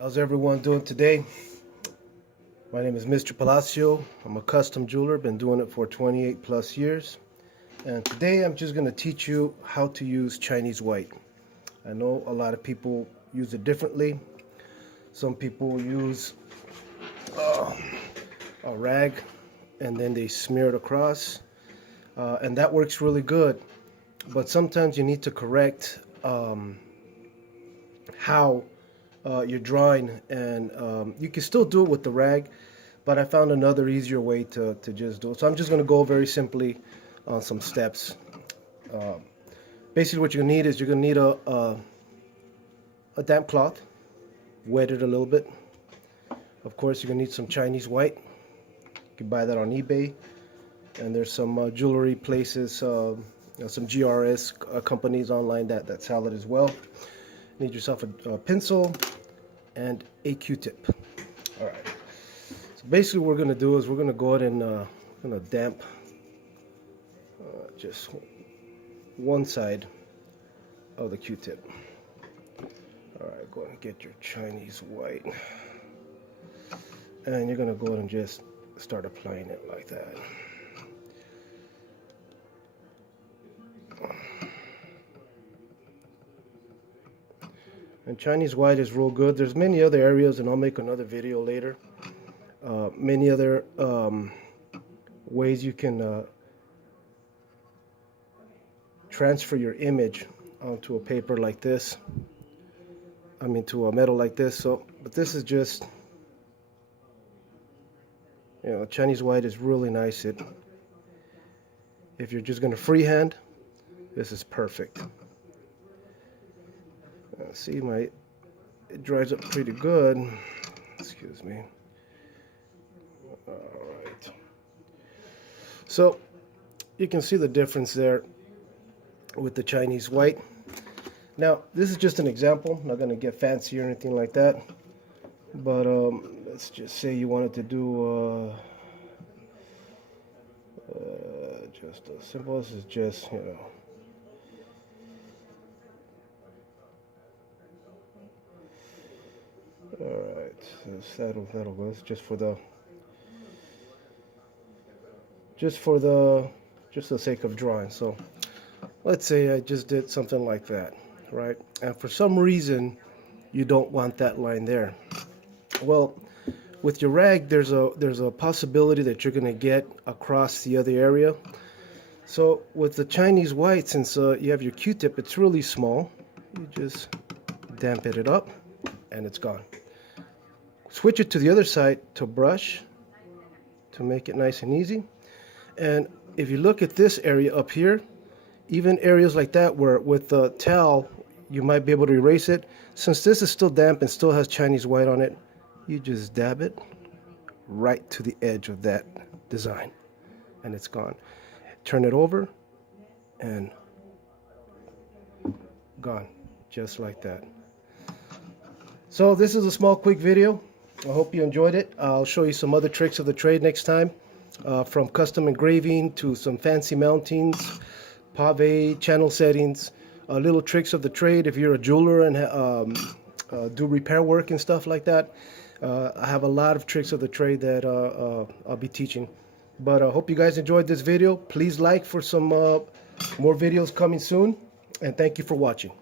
How's everyone doing today? My name is Mr. Palacio. I'm a custom jeweler, been doing it for 28 plus years. And today I'm just going to teach you how to use Chinese white. I know a lot of people use it differently. Some people use a rag and then they smear it across. And that works really good. But sometimes you need to correct how you're drawing, and you can still do it with the rag, but I found another easier way to just do it. So I'm just going to go very simply on some steps. Basically what you're going to need is you're going to need a damp cloth, wet it a little bit. Of course you're going to need some Chinese white. You can buy that on eBay, and there's some jewelry places, some GRS companies online that sell it as well. Need yourself a pencil and a Q-tip. All right. So basically, what we're gonna do is we're gonna go ahead and gonna damp just one side of the Q-tip. All right. Go ahead and get your Chinese white, and you're gonna go ahead and just start applying it like that. And Chinese white is real good. There's many other areas, and I'll make another video later. Many other ways you can transfer your image onto a paper like this. I mean, to a metal like this. So, but this is just, Chinese white is really nice. If you're just going to freehand, this is perfect. See, it dries up pretty good. Excuse me. All right. So you can see the difference there with the Chinese white. Now, this is just an example. I'm not going to get fancy or anything like that. But let's just say you wanted to do just a simple. This is just, Alright, so that'll go. It's just the sake of drawing. So let's say I just did something like that, right? And for some reason you don't want that line there. Well, with your rag, there's a possibility that you're gonna get across the other area. So with the Chinese white, since you have your Q-tip, it's really small. You just dampen it up, and it's gone. Switch it to the other side to brush to make it nice and easy. And if you look at this area up here, even areas like that where with the towel you might be able to erase it, since this is still damp and still has Chinese white on it, you just dab it right to the edge of that design and it's gone. Turn it over and gone, just like that. So this is a small quick video. I hope you enjoyed it. I'll show you some other tricks of the trade next time, from custom engraving to some fancy mountings, pave, channel settings, little tricks of the trade if you're a jeweler and do repair work and stuff like that. I have a lot of tricks of the trade that I'll be teaching. But I hope you guys enjoyed this video. Please like for some more videos coming soon, and thank you for watching.